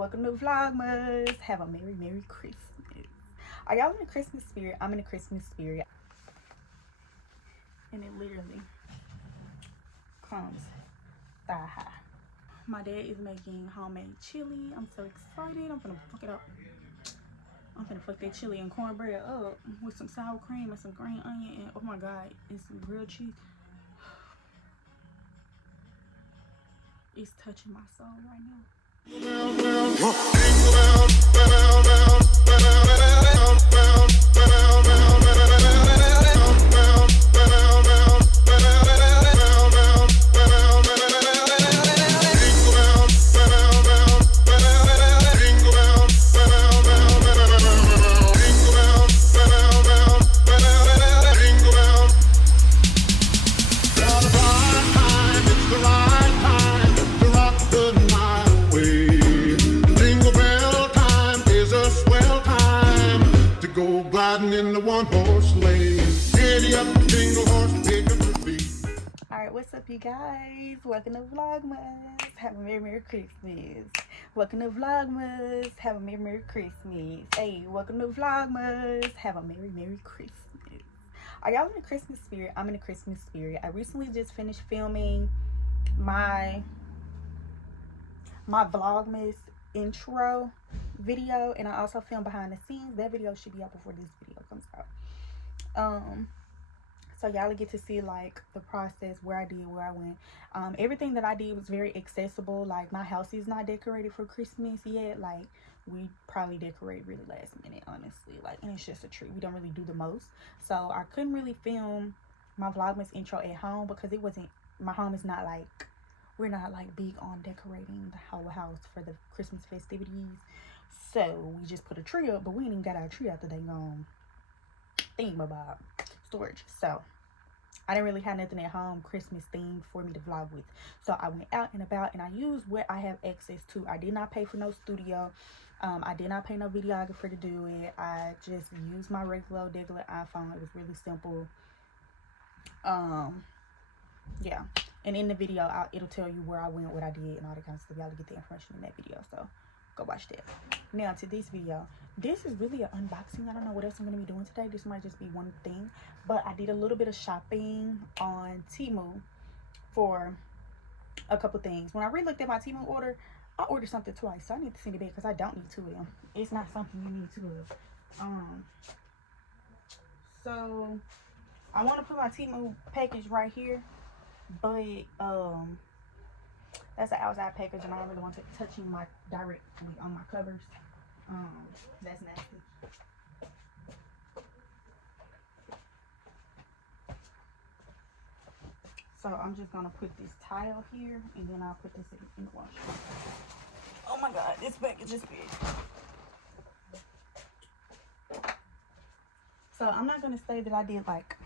welcome to Vlogmas. Have a Merry Christmas. Are y'all in the Christmas spirit? I'm in the Christmas spirit. And it literally comes thigh high. My dad is making homemade chili. I'm so excited. I'm gonna fuck it up. I'm gonna fuck that chili and cornbread up with some sour cream and some green onion and oh my god, and some grilled cheese. It's touching my soul right now. In the one-horse sleigh. Giddy up, jingle horse, pick up the beat. Alright, what's up you guys? Welcome to Vlogmas. Have a Merry Christmas. Welcome to Vlogmas. Have a Merry Christmas. Hey, welcome to Vlogmas. Have a Merry Christmas. Are y'all in the Christmas spirit? I'm in the Christmas spirit. I recently just finished filming my Vlogmas intro video, and I also filmed behind the scenes. That video should be out before this video comes out. So y'all get to see like the process, where I did, where I went. Everything that I did was very accessible. Like my house is not decorated for Christmas yet. Like we probably decorate really last minute, honestly. Like, and it's just a tree. We don't really do the most. So I couldn't really film my Vlogmas intro at home because it wasn't, my home is not like, we're not like big on decorating the whole house for the Christmas festivities. So we just put a tree up, but we ain't even got our tree out the dang thingamabob storage. So I didn't really have nothing at home Christmas themed for me to vlog with. So I went out and about and I used what I have access to. I did not pay for no studio. I did not pay no videographer to do it. I just used my regular iPhone. It was really simple. Yeah. And in the video, it'll tell you where I went, what I did, and all that kind of stuff. Y'all get the information in that video, so go watch that. Now, to this video. This is really an unboxing. I don't know what else I'm going to be doing today. This might just be one thing. But I did a little bit of shopping on Temu for a couple things. When I re-looked at my Temu order, I ordered something twice. So I need to send it back because I don't need two of them. It's not something you need two of. So, I want to put my Temu package right here. But that's an outside package and I don't really want it touching my directly on my covers. That's nasty. So I'm just gonna put this tile here and then I'll put this in the washer. Oh my god, this package is big. So I'm not gonna say that I did like,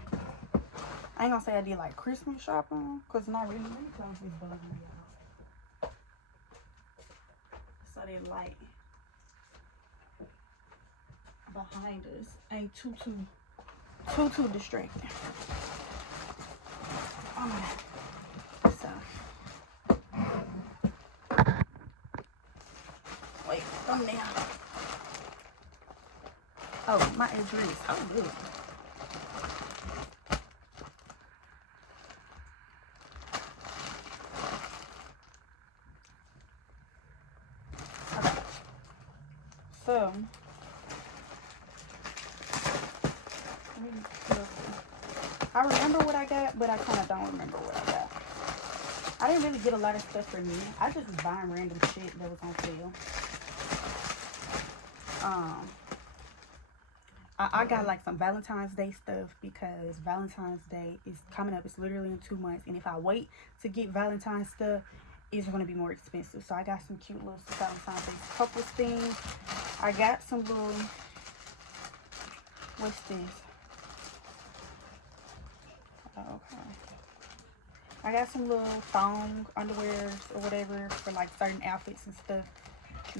I ain't gonna say I did like Christmas shopping, cause not really. Let me close this button, y'all. So that light behind us ain't too distracting. So wait, thumbnail. Oh, my address. Oh, good. So, I remember what I got, but I kind of don't remember what I got. I didn't really get a lot of stuff for me. I just was buying random shit that was on sale. I got like some Valentine's Day stuff because Valentine's Day is coming up. It's literally in 2 months. And if I wait to get Valentine's stuff, it's going to be more expensive. So I got some cute little Valentine's Day couple things. I got some little, what's this? Okay. I got some little thong underwears or whatever for like certain outfits and stuff,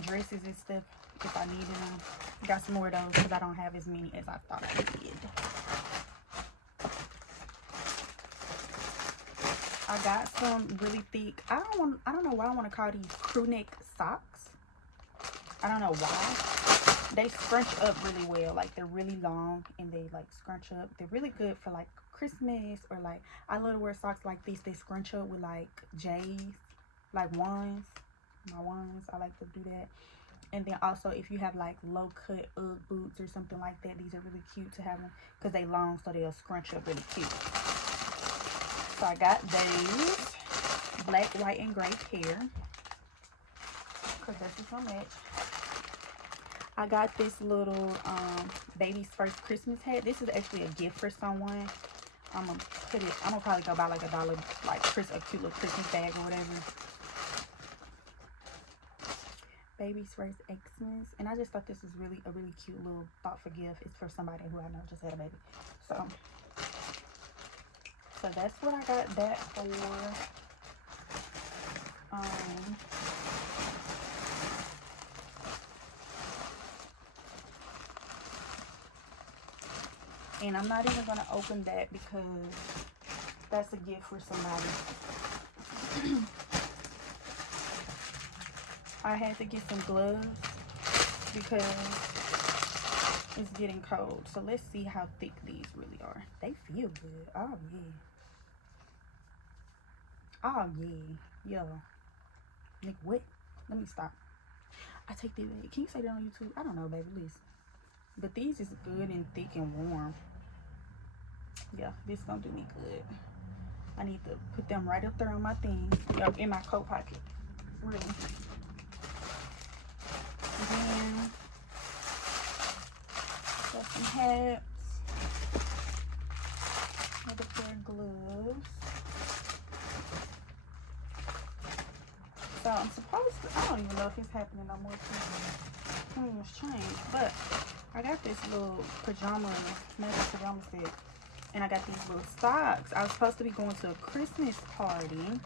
dresses and stuff if I needed them. Got some more of those because I don't have as many as I thought I did. I got some really thick, I don't know why I want to call these crew neck socks. I don't know why. They scrunch up really well. Like, they're really long and they like scrunch up. They're really good for like Christmas, or like I love to wear socks like these. They scrunch up with like J's, like ones. My ones, I like to do that. And then also if you have like low cut Ugg boots or something like that, these are really cute to have them because they long, so they'll scrunch up really cute. So I got these black, white, and gray pair because that's just gonna match. I got this little baby's first Christmas hat. This is actually a gift for someone. I'm gonna probably go buy like a dollar, like a cute little Christmas bag or whatever. Baby's first Xmas, and I just thought this was a really cute little thoughtful gift. It's for somebody who I know just had a baby. So that's what I got that for. And I'm not even gonna open that because that's a gift for somebody. I had to get some gloves because it's getting cold. So let's see how thick these really are. They feel good. Oh yeah. Oh yeah. Yo. Nick, what? Let me stop. I take that back. Can you say that on YouTube? I don't know, baby. Listen. But these is good and thick and warm. Yeah, this gonna do me good. I need to put them right up there on my thing. Yep, in my coat pocket. Really. And then got some hats. Another pair of gloves. So I'm supposed to, I don't even know if it's happening no more. Things changed, but I got this little magic pajama set, and I got these little socks. I was supposed to be going to a Christmas party.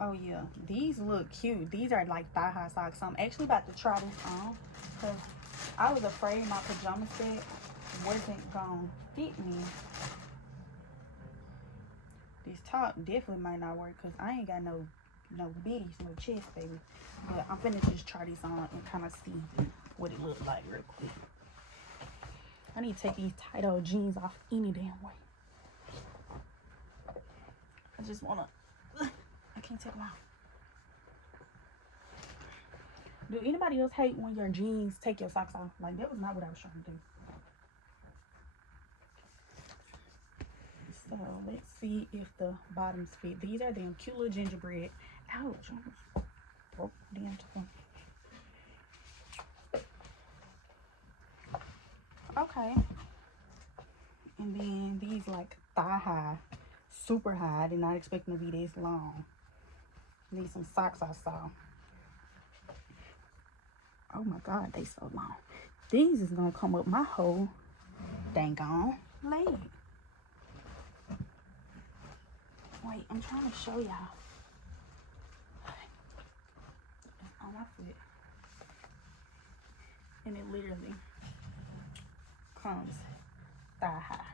Oh yeah, these look cute. These are like thigh-high socks. So I'm actually about to try this on because I was afraid my pajama set wasn't gonna fit me. This top definitely might not work because I ain't got no bitties, no chest, baby. But I'm finna just try this on and kind of see what it looks like real quick. I need to take these tight old jeans off any damn way. I just wanna, I can't take them off. Do anybody else hate when your jeans take your socks off? Like, that was not what I was trying to do. So let's see if the bottoms fit. These are them cute little gingerbread. Ouch, I broke the damn toe. Okay. And then these like thigh high, super high. I did not expect them to be this long. Need some socks I saw. Oh my God, they so long. These is gonna come up my whole dang on leg. Wait, I'm trying to show y'all. It's on my foot. And it literally comes thigh high.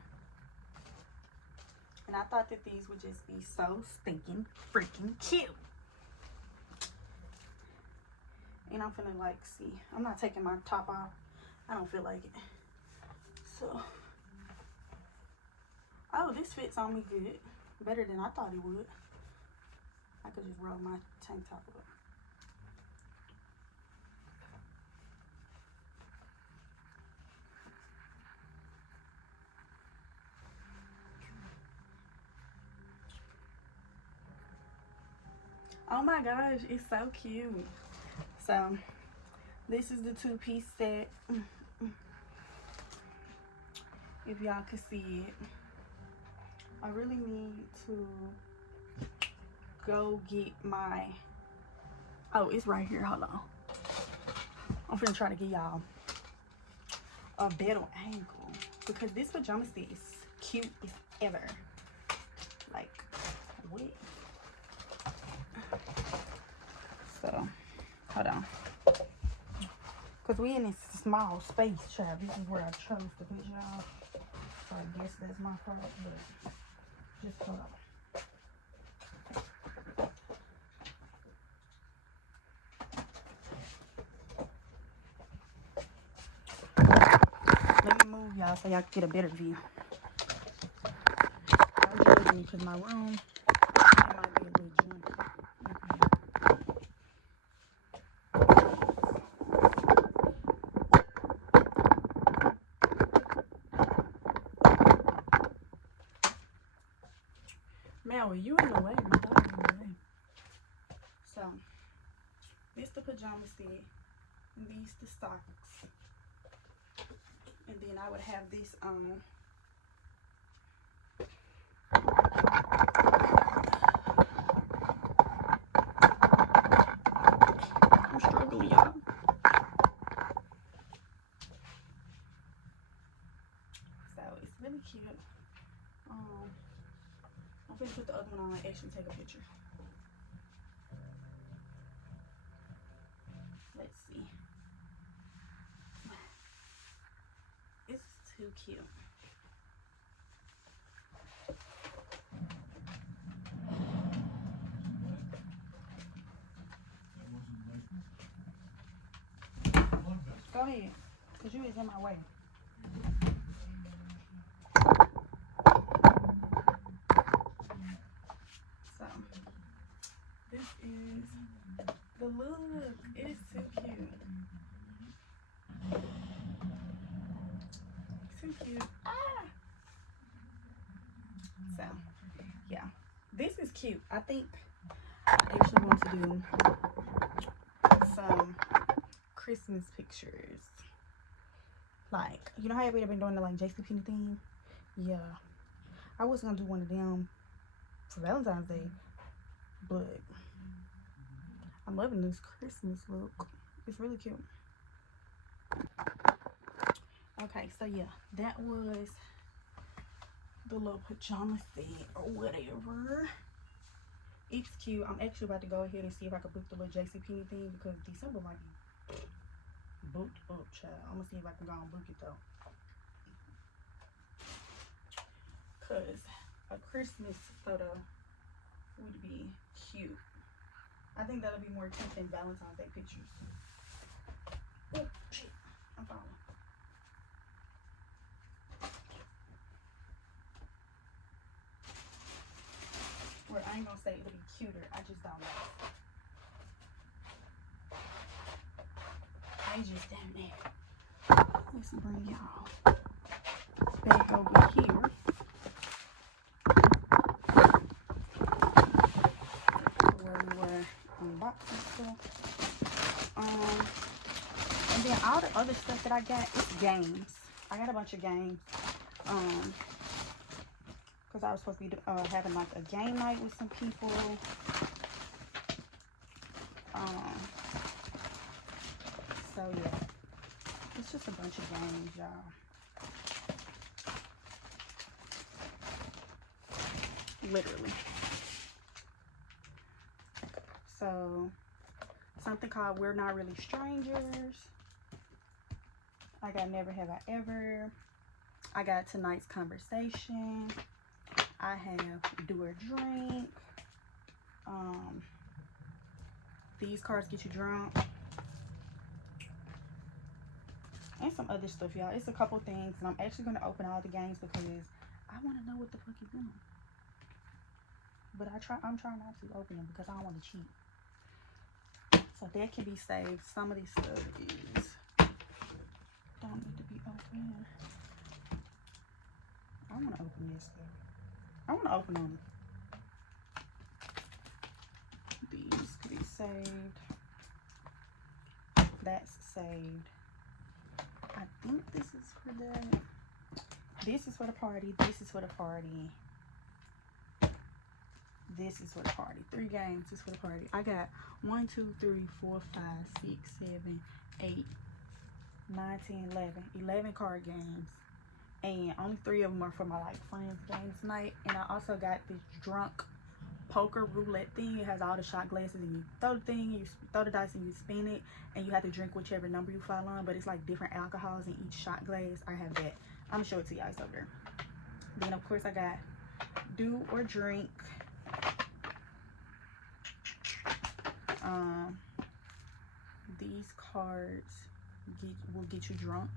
And I thought that these would just be so stinking freaking cute. And I'm finna like see. I'm not taking my top off. I don't feel like it. So, oh, this fits on me good. Better than I thought it would. I could just roll my tank top up. Oh my gosh, it's so cute. So, this is the two-piece set. If y'all could see it. I really need to go get my, oh, it's right here, hold on. I'm finna try to get y'all a better angle because this pajama set is cute as ever. Like, what? So, hold on. Because we in this small space, child. This is where I chose to put y'all. So I guess that's my fault, but just hold on. y'all so y'all can get a better view. I'm judging because my room, it might be a little junky. Man, were you in the way? My daughter's in the way. So, this the pajama set, and these the socks. And then I would have this on. I'm struggling, y'all. So, it's really cute. I'm gonna put the other one on and actually take a picture. Let's see. It's too cute. Go ahead, because you is in my way. So, this is the look. It is too cute. Too cute. Ah! So, yeah. This is cute. I think I actually want to do some Christmas pictures. Like, you know how everybody been doing the like JCPenney thing? Yeah. I was gonna do one of them for Valentine's Day, but I'm loving this Christmas look. It's really cute. Okay, so yeah, that was the little pajama set or whatever. It's cute. I'm actually about to go ahead and see if I can book the little JCPenney thing because December might be booked up, child. I'm gonna see if I can go and book it though. Cause a Christmas photo would be cute. I think that'll be more cute than Valentine's Day pictures. Oh shit, I'm falling. Well, I ain't gonna say it'll be cuter. I just don't know. I just down there. Let's bring y'all back over here. Where we were unboxing stuff. And then all the other stuff that I got is games. I got a bunch of games. Because I was supposed to be having like a game night with some people. So yeah, it's just a bunch of games, y'all. Literally. So something called We're Not Really Strangers. I got Never Have I Ever. I got Tonight's Conversation. I have Do or Drink. These cards get you drunk. And some other stuff, y'all. It's a couple things. And I'm actually going to open all the games because I want to know what the fuck is in them. But I'm trying not to open them because I don't want to cheat. So that can be saved. Some of this stuff is don't need to be open. I want to open this stuff. I want to open them. These could be saved. That's saved. I think this is for the. This is for the party. This is for the party. This is for the party. 3 games is for the party. I got 1, 2, 3, 4, 5, 6, 7, 8, 9, 10, 11 card games. And only 3 of them are for my like friends games tonight. And I also got this drunk poker roulette thing. It has all the shot glasses and you throw the thing, you throw the dice and you spin it. And you have to drink whichever number you fall on. But it's like different alcohols in each shot glass. I have that. I'm going to show it to you guys over there. Then of course I got Do or Drink. These cards will get you drunk.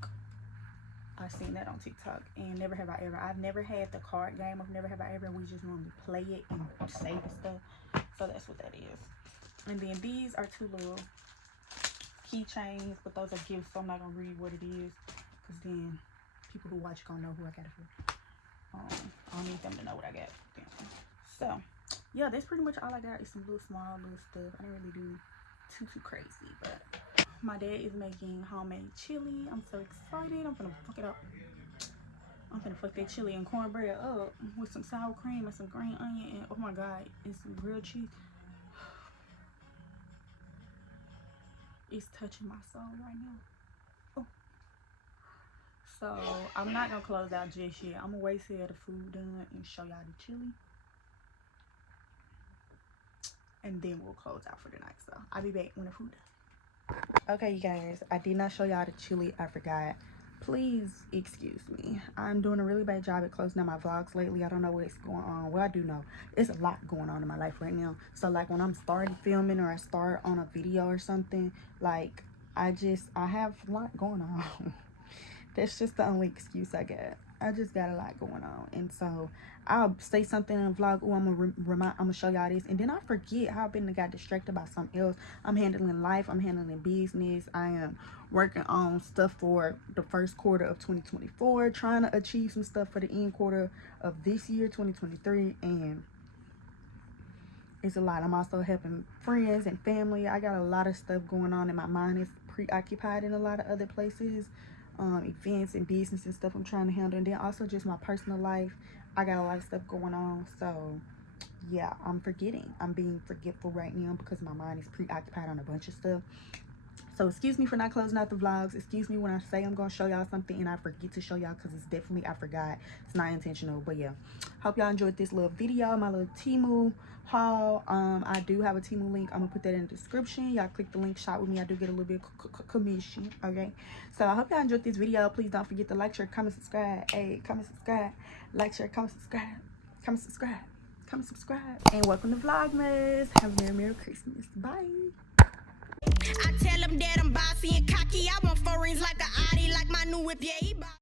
I've seen that on TikTok. And Never Have I Ever. I've never had the card game of Never Have I Ever. We just normally play it and save and stuff. So that's what that is. And then these are 2 little keychains, but those are gifts, so I'm not gonna read what it is, because then people who watch gonna know who I got it for. I don't need them to know what I got them. So yeah, that's pretty much all I got. Is some little small little stuff. I didn't really do too crazy, but my dad is making homemade chili. I'm so excited. I'm gonna fuck it up. I'm gonna fuck that chili and cornbread up with some sour cream and some green onion, and oh my god, and some grilled cheese. It's touching my soul right now. Oh. So I'm not gonna close out just yet. I'm gonna wait till the food done and show y'all the chili, and then we'll close out for the night. So I'll be back when the food done. Okay, you guys, I did not show y'all the chili. I forgot. Please excuse me. I'm doing a really bad job at closing out my vlogs lately. I don't know what's going on. Well, I do know it's a lot going on in my life right now. So like when I'm starting filming or I start on a video or something, like I have a lot going on. That's just the only excuse I got. I just got a lot going on, and so I'll say something in a vlog. Oh, I'm gonna show y'all this, and then I forget how I got distracted by something else. I'm handling life. I'm handling business. I am working on stuff for the first quarter of 2024, trying to achieve some stuff for the end quarter of this year, 2023, and it's a lot. I'm also helping friends and family. I got a lot of stuff going on, and my mind is preoccupied in a lot of other places. Events and business and stuff I'm trying to handle, and then also just my personal life. I got a lot of stuff going on, so yeah, I'm being forgetful right now because my mind is preoccupied on a bunch of stuff. So excuse me for not closing out the vlogs. Excuse me when I say I'm gonna show y'all something and I forget to show y'all, because it's definitely, I forgot. It's not intentional, but yeah, hope y'all enjoyed this little video, my little Temu haul. I do have a Temu link. I'm gonna put that in the description. Y'all click the link, shop with me. I do get a little bit of commission. Okay, so I hope y'all enjoyed this video. Please don't forget to like, share, comment, subscribe. Hey, comment, subscribe, like, share, comment, subscribe, comment, subscribe, comment, subscribe, and welcome to Vlogmas. Have a Merry Christmas. Bye. I tell them that I'm bossy and cocky. I want foreigns like a Audi, like my new whip, yeah, he